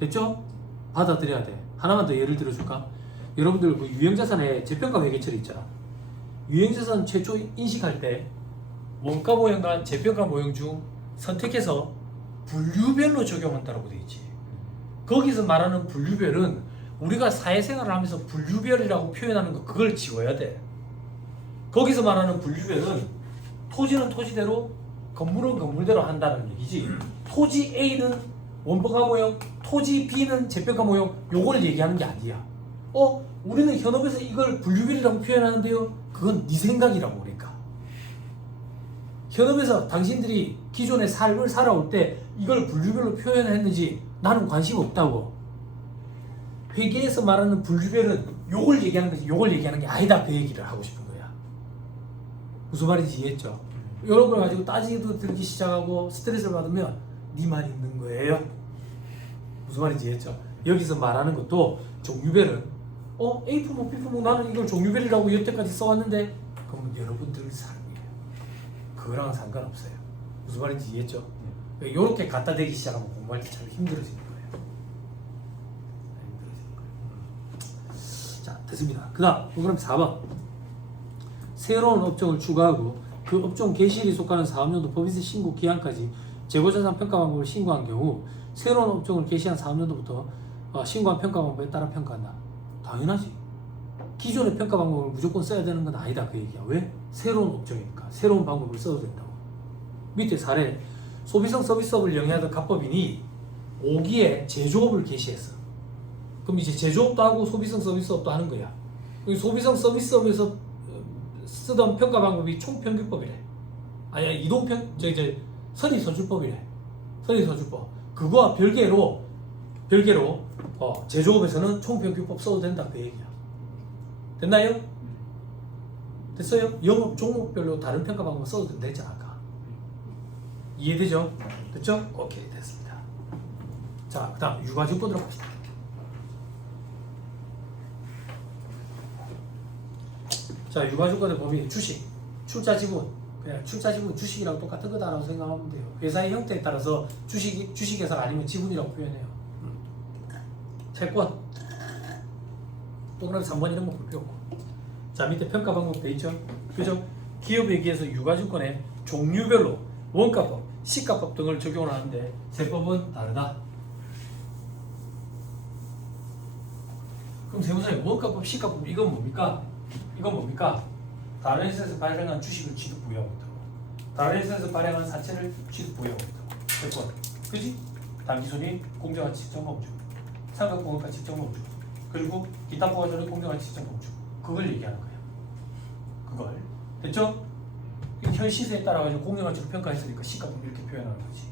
됐죠? 받아들여야 돼. 하나만 더 예를 들어줄까? 여러분들 그 유형자산에 재평가 회계처리 있잖아. 유형자산 최초 인식할 때 원가 모형과 재평가 모형 중 선택해서 분류별로 적용한다고 돼 있지. 거기서 말하는 분류별은 우리가 사회생활을 하면서 분류별이라고 표현하는 거 그걸 지워야 돼. 거기서 말하는 분류별은 토지는 토지대로 건물은 건물대로 한다는 얘기지. 토지 A는 원가가 모형, 토지 B는 재평가 모형 요걸 얘기하는 게 아니야. 우리는 현업에서 이걸 분류별이라고 표현하는데요. 그건 네 생각이라고 그러니까. 현업에서 당신들이 기존의 삶을 살아올 때 이걸 분류별로 표현했는지 나는 관심 없다고. 회계에서 말하는 분류별은 요걸 얘기하는 거지 요걸 얘기하는 게 아니다, 그 얘기를 하고 싶은 거야. 무슨 말인지 이해했죠? 이런 걸 가지고 따지기도 들기 시작하고 스트레스를 받으면 니만 있는 거예요. 무슨 말인지 이해했죠? 여기서 말하는 것도 종류별은 A 품목, B 품목 나는 이걸 종류별이라고 여태까지 써왔는데 그러면 여러분들 삶이에요. 그거랑은 상관없어요. 무슨 말인지 이해했죠? 이렇게 갖다 대기 시작하면 공부할 때 참 힘들어지는 거예요. 자, 됐습니다. 그 다음 그럼 4번 새로운 업종을 추가하고 그 업종 개시일이 속하는 사업연도 법인세 신고 기한까지 재고자산 평가 방법을 신고한 경우 새로운 업종을 개시한 사업연도부터 신고한 평가 방법에 따라 평가한다. 당연하지. 기존의 평가 방법을 무조건 써야 되는 건 아니다, 그 얘기야. 왜? 새로운 업종이니까 새로운 방법을 써도 된다고. 밑에 사례 소비성 서비스업을 영위하던 갑법인이 5기에 제조업을 개시했어. 그럼 이제 제조업도 하고 소비성 서비스업도 하는 거야. 소비성 서비스업에서 쓰던 평가 방법이 총평균법이래. 아니야, 선의서술법이래. 선의서술법. 그거와 별개로 제조업에서는 총평균법 써도 된다, 그 얘기야. 됐나요? 됐어요? 영업 종목별로 다른 평가 방법 써도 된다 했잖아, 아까. 이해되죠? 됐죠? 오케이, 됐습니다. 자, 그 다음 유가증권으로 갑시다. 자, 유가증권의 범위 주식, 출자지분, 그냥 출자지분 주식이랑 똑같은 거다라고 생각하면 돼요. 회사의 형태에 따라서 주식회사가 아니면 지분이라고 표현해요. 채권, 동그라미 3번 이런 거 볼 필요 없고. 자, 밑에 평가 방법 돼 있죠? 그죠? 기업에 비해서 유가증권의 종류별로 원가법, 시가법 등을 적용을 하는데 세법은 다르다. 그럼 세무사님 원가법, 시가법 이건 뭡니까? 이건 뭡니까? 다른 회사에서 발행한 주식을 취득 보유하고 있다고. 다른 회사에서 발행한 사채를 취득 보유하고 있다고. 세권, 그지? 당기손익, 공정가치 측정 범주, 상각공학가 측정 범주, 그리고 기타 부가전의 공정가치 측정 범주. 그걸 얘기하는 거예요. 그걸. 됐죠? 현 시세에 따라 가지고 공정가치로 평가했으니까 시가법 이렇게 표현하는 거지.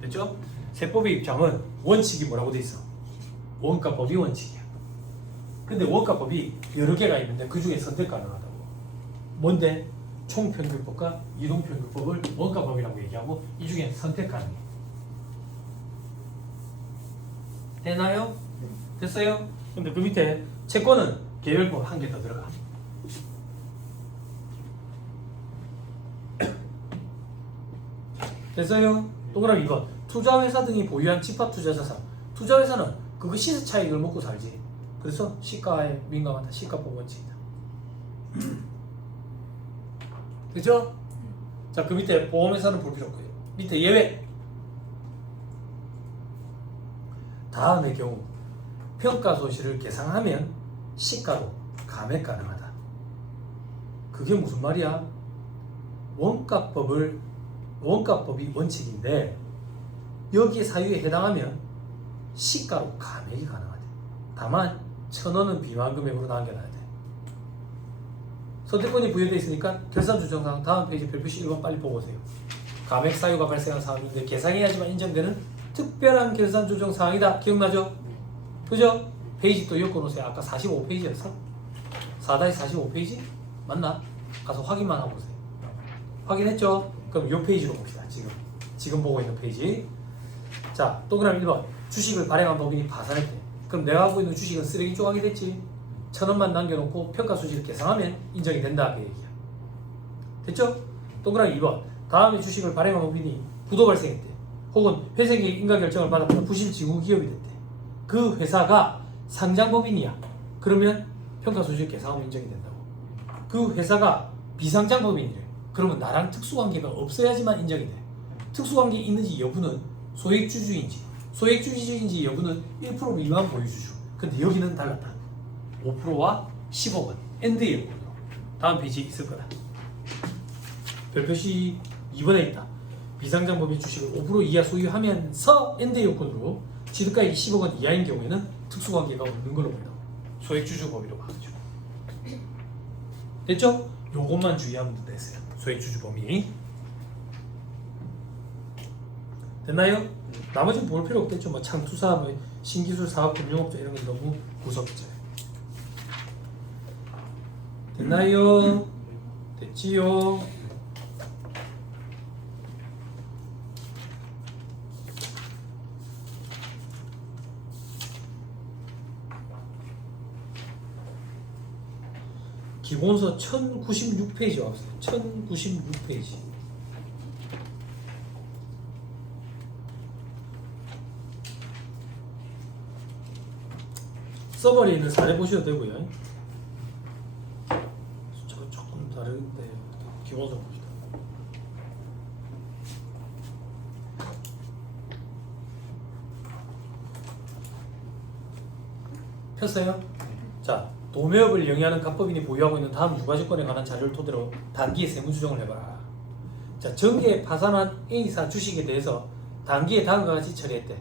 됐죠? 세법의 입장은 원칙이 뭐라고 돼 있어? 원가법이 원칙이야. 근데 원가법이 여러 개가 있는데 그 중에 선택 가능하다고. 뭔데? 총평균법과 이동평균법을 원가법이라고 얘기하고 이 중에 선택 가능해. 되나요? 됐어요? 근데 그 밑에 채권은 계열법 한 개 더 들어가. 됐어요? 동그라미 2번 투자회사 등이 보유한 집합투자자산. 투자회사는 그거 시세 차익을 먹고 살지. 그래서 시가에 민감하다. 시가법 원칙이다. 그죠? 자, 그 밑에 보험회사는 볼 필요 없고요. 밑에 예외. 다음의 경우 평가소실을 계상하면 시가로 감액 가능하다. 그게 무슨 말이야? 원가법이 원칙인데 여기에 사유에 해당하면 시가로 감액이 가능하대. 다만 1,000원은 비만금액으로 남겨놔야 돼. 선택권이 부여되어 있으니까 결산조정상 다음 페이지 별표시 1번 빨리 보고 오세요. 감액 사유가 발생한 사항인데 계상해야지만 인정되는 특별한 결산조정 사항이다. 기억나죠? 그죠? 페이지 또 엮어놓으세요. 아까 45페이지였어? 4-45페이지? 맞나? 가서 확인만 하고 오세요. 확인했죠? 그럼 이 페이지로 봅시다. 지금 보고 있는 페이지. 자, 동그라미 1번 주식을 발행한 법인이 파산했대. 그럼 내가 갖고 있는 주식은 쓰레기 조각이 됐지. 1,000원만 남겨놓고 평가수지를 계상하면 인정이 된다, 그 얘기야. 됐죠? 동그라미 2번 다음에 주식을 발행한 법인이 부도 발생했대. 혹은 회생의 인가결정을 받았거나 부실지구기업이 됐대. 그 회사가 상장법인이야. 그러면 평가수지를 계상하면 인정이 된다고. 그 회사가 비상장법인이래. 그러면 나랑 특수관계가 없어야지만 인정이 돼. 특수관계 있는지 여부는 소액주주인지 여부는 1% 미만 보유주주. 근데 여기는 달랐다. 5%와 10억원 엔드의 요건으로. 다음 페이지 있을 거다. 별표시 2번에 있다. 비상장법인 주식을 5% 이하 소유하면서 엔드의 요건으로 취득가액이 10억원 이하인 경우에는 특수관계가 없는 걸로 본다고. 소액주주법위로 봐가지고. 됐죠? 요것만 주의하면 됐어요. 소액주주 범위. 됐나요? 나머지는 볼 필요 없겠죠. 뭐 창투사, 뭐 신기술 사업, 금융업자 이런 건 너무 구석이죠. 됐나요? 됐지요? 기본서 1096페이지 왔어요. 1096페이지. 서버리에 있는 사례 보셔도 되고요. 숫자가 조금 다른데 기본서 봅시다. 폈어요? 자, 도매업을 영위하는 갑법인이 보유하고 있는 다음 유가증권에 관한 자료를 토대로 단기에 세무수정을 해봐라. 자, 전기에 파산한 A사 주식에 대해서 단기에 다음과 같이 처리했대.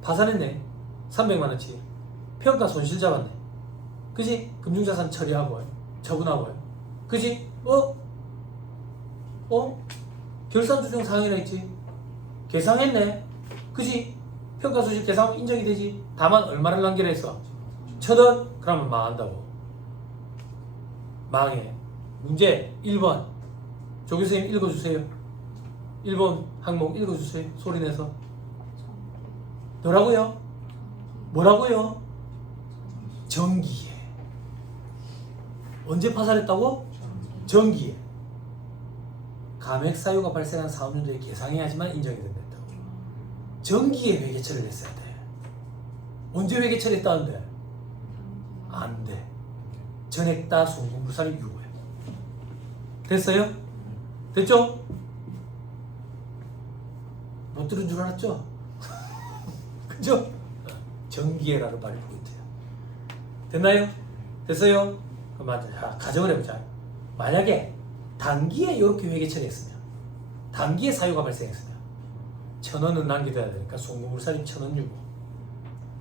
파산했네. 300만원치. 평가 손실 잡았네. 그지? 금융자산 처리하고 처분하고 그지? 결산주정 상이라 했지. 계상했네. 그지? 평가 손실 계상 인정이 되지. 다만 얼마를 남기라 했어? 1,000원? 그러면 망한다고. 망해. 문제 1번. 조교수님 읽어주세요. 1번 항목 읽어주세요. 소리내서. 뭐라고요? 뭐라고요? 전기에. 언제 파산했다고? 전기에. 감액 사유가 발생한 사업연도에 계상해야지만 인정이 된다고. 전기에 회계처리를 했어야 돼. 언제 회계처리 했다는데? 안 돼. 전액 다 송금부사를 유고해. 됐어요? 됐죠? 못 들은 줄 알았죠? 그죠? 전기에라는 말이 포인트야. 됐나요? 됐어요? 그럼 자, 가정을 해보자. 만약에 단기에 이렇게 회계 처리했으면, 단기에 사유가 발생했으면 1,000원은 남겨둬야 되니까 송금물살인 1,000원 유고.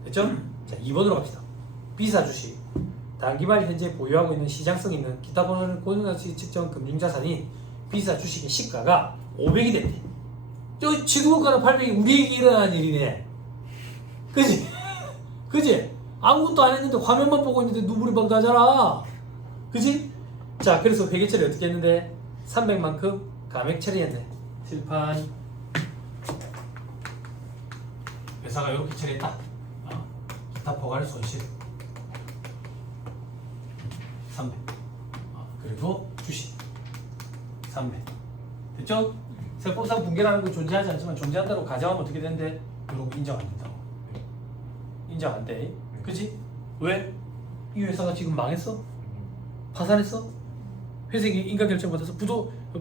됐죠? 자, 2번으로 갑시다. B사 주식. 단기 말 현재 보유하고 있는 시장성 있는 기타 번호를 고정가치 측정 금융자산인 B사 주식의 시가가 500이 됐대. 저 지금가는 800이 우리에게 일어난 일이네. 그지? 그지? 아무것도 안 했는데 화면만 보고 있는데 눈물이 막 나잖아. 그지? 자, 그래서 회계 처리 어떻게 했는데 300만큼 감액 처리했네. 실판. 회사가 이렇게 처리했다. 기타 포괄 손실 300. 그리고 주식 300. 됐죠? 세법상 붕괴라는 건 존재하지 않지만 존재한다고 가정하면 어떻게 되는데 이런 거 인정 안 된다고. 인정 안 돼. 그치? 왜? 이 회사가 지금 망했어? 파산했어? 회생이 인가 결정 받아서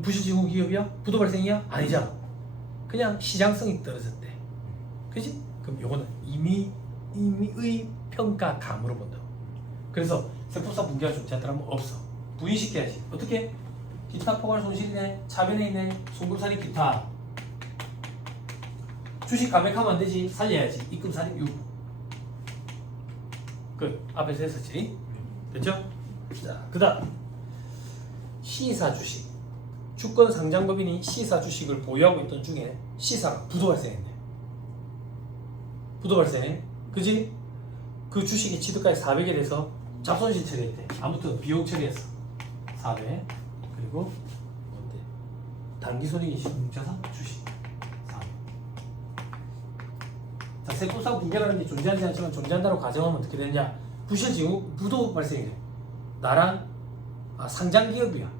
부실지구 기업이야? 부도 발생이야? 아니잖아. 그냥 시장성이 떨어졌대. 그치? 그럼 요거는 임의의 평가감으로 본다고. 그래서 세법상 붕괴가 존재한다면 없어. 부인시켜야지. 어떻게? 기타 포괄 손실이네, 차변에 있네, 송금살인 기타. 주식 감액하면 안 되지. 살려야지. 입금 살인 유고. 끝. 앞에서 했었지. 됐죠? 자, 그 다음 C사 주식. 주권 상장법인이 C사 주식을 보유하고 있던 중에 C사가 부도 발생했네. 부도 발생. 그지? 그 주식의 취득가액 400에 대해서 잡손실 처리했대. 아무튼 비용 처리했어. 400. 그리고 뭔데? 단기손익이 신용자산 주식 400. 자, 세법상 붕괴라는 게 존재하지 않지만 존재한다고 가정하면 어떻게 되느냐? 부실징후 부도 발생이래. 나랑 상장기업이야.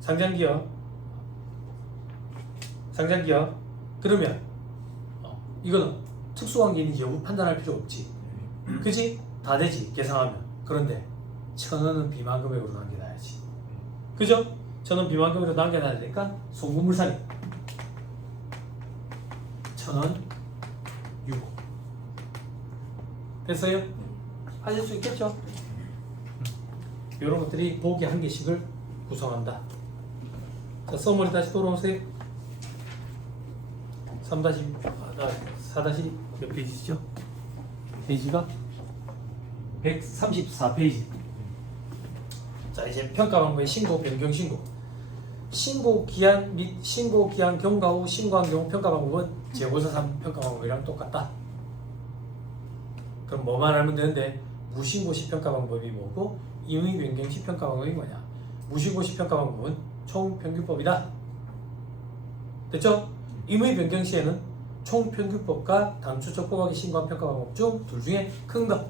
상장기업. 그러면 이거는 특수관계인지 여부 판단할 필요 없지. 그치? 다 되지 계상하면. 그런데 1,000원은 비만금액으로 남겨놔야지. 그죠? 1,000원 비만금액으로 남겨놔야 되니까 송금물살인 1,000원 유고. 됐어요? 하실 수 있겠죠? 이런 것들이 보기 한 개씩을 구성한다. 자, 써머리 다시 돌아오세요. 4- 몇 페이지죠? 페이지가 134페이지. 자, 이제 평가 방법의 신고, 변경 신고. 신고 기한 및 신고 기한 경과 후 신고한 경우 평가 방법은 재고사 3 평가 방법이랑 똑같다. 그럼 뭐만 알면 되는데 무신고 시 평가 방법이 뭐고 임의 변경 시 평가 방법이 뭐냐? 무신고 시 평가 방법은 총평균법이다. 됐죠? 임의 변경 시에는 총평균법과 당초 적법하게 신고한 평가 방법 중 둘 중에 큰 것.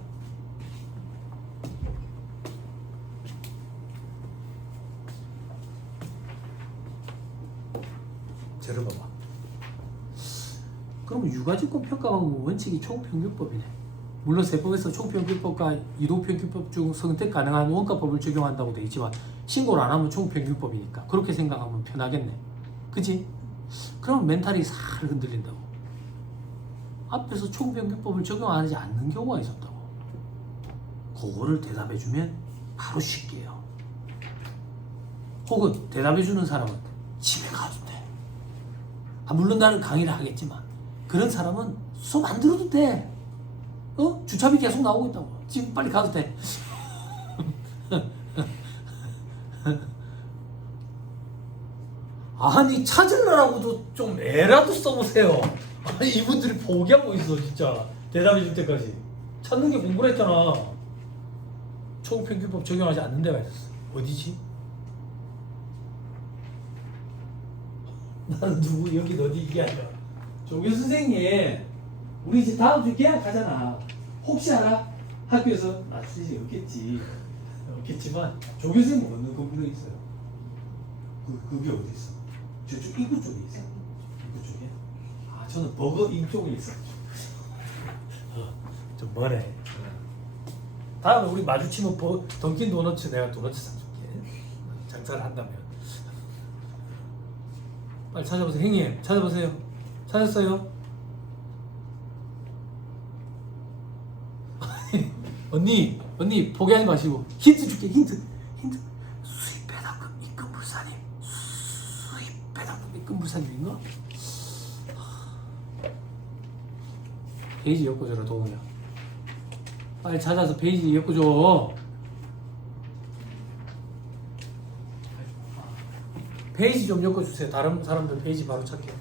제를 봐봐. 그러면 유가지권 평가 방법 원칙이 총평균법이네. 물론 세법에서 총평균법과 이동평균법 중 선택 가능한 원가법을 적용한다고 돼 있지만 신고를 안 하면 총평균법이니까 그렇게 생각하면 편하겠네. 그치? 그러면 멘탈이 살 흔들린다고. 앞에서 총평균법을 적용 안 하지 않는 경우가 있었다고. 그거를 대답해주면 바로 쉽게요. 혹은 대답해주는 사람은 집에 가도 돼. 물론 나는 강의를 하겠지만 그런 사람은 수업 안 들어도 돼. 주차비 계속 나오고 있다고. 지금 빨리 가도 돼. 아니 찾으려고도 좀 애라도 써보세요. 아니 이분들이 포기하고 있어 진짜. 대답해 줄 때까지. 찾는 게 공부를 했잖아. 총평균법 적용하지 않는 데가 있었어. 어디지? 나는 누구 여기 어디 얘기하냐. 조교 선생님 우리 이제 다음 주 계약하잖아. 혹시 알아? 학교에서 맞지 없겠지만 조교 선생님 어느 건물에 있어요? 그게 어디 있어? 저쪽 입구 쪽에 있어. 입구 쪽에? 아 저는 버거 임 쪽에 있어. 좀 머네. 다음에 우리 마주치면 던킨 도너츠 내가 도너츠 사줄게. 장사를 한다면. 빨리 찾아보세요. 형님 찾아보세요. 찾았어요? 언니 포기하지 마시고 힌트 줄게. 힌트 수입 배당금 입금 불산임. 수입 배당금 입금 불산임인가? 페이지 엮어줘라 도우야. 빨리 찾아서 페이지 엮어줘. 페이지 좀 엮어주세요. 다른 사람들 페이지 바로 찾게.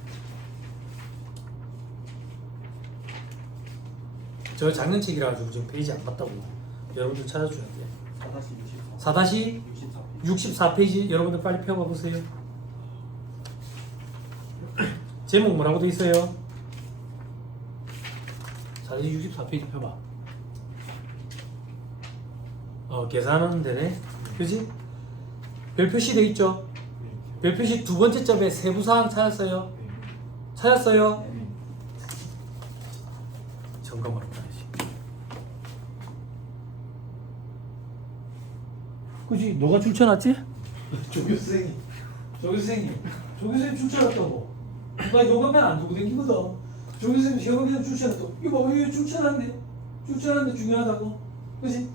저 장난책이라 가지고 지금 페이지 안 맞다고. 여러분들 찾아줘야 돼. 4-64페이지 여러분들 빨리 펴봐 보세요. 제목 뭐라고 돼 있어요? 4-64페이지 펴봐. 계산하는 데네. 그지? 별표시 돼 있죠? 별표시 두 번째 점에 세부사항 찾았어요? 찾았어요? 점검하러 가야지. 그지? 너가 줄쳐놨지? 조교 선생님 줄쳐놨다고. 나 요금만 안 두고 댕기거든. 조교 선생님 요금만 줄쳐놨다고. 이거 봐, 이거 줄쳐놨는데 중요하다고. 그지?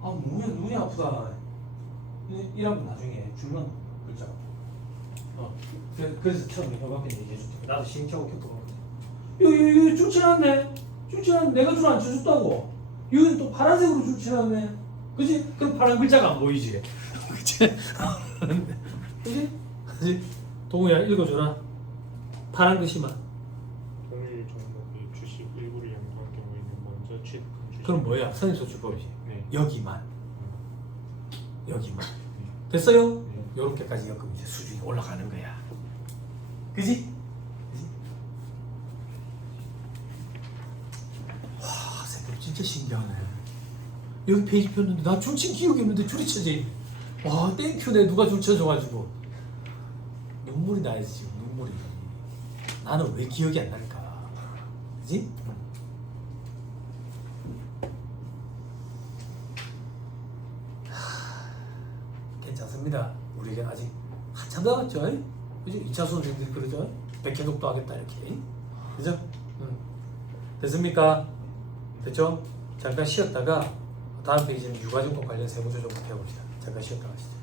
아 눈이 아프다. 이러면 나중에 줄만 글자가. 그래서 처음에 너밖에 얘기해줄게. 나도 시행착오 겪어봤거든. 이거 줄쳐놨네. 내가 줄 안 쳐줬다고. 이건 또 파란색으로 줄쳐놨네. 그지? 그럼 파란 글자가 안 보이지. 그치? 그지? 동우야 읽어줘라. 파란 글씨만. 동일 종목의 주식 일부를 양도한 경우에는 먼저 취득한 주식. 그럼 뭐야? 선입소출법이지. 네. 여기만. 됐어요? 네. 요렇게까지 엮으면 이제 수준이 올라가는 거야. 그지? 와, 새끼 진짜 신기하네. 여기 페이지 폈는데 나 줄친 기억이 없는데 줄이 쳐져 있네. 와, 땡큐네. 누가 줄 쳐줘가지고. 눈물이 나야지 지금. 눈물이. 나는 왜 기억이 안 날까? 그지? 괜찮습니다. 우리에게 아직 한참 남았죠. 그죠? 2차 수업인들 그러죠? 백해독도 하겠다 이렇게. 그죠? 됐습니까? 됐죠? 잠깐 쉬었다가 다음 페이지는 유가증권 관련 세부조정부터 해봅시다. 잠깐 쉬었다 가시죠.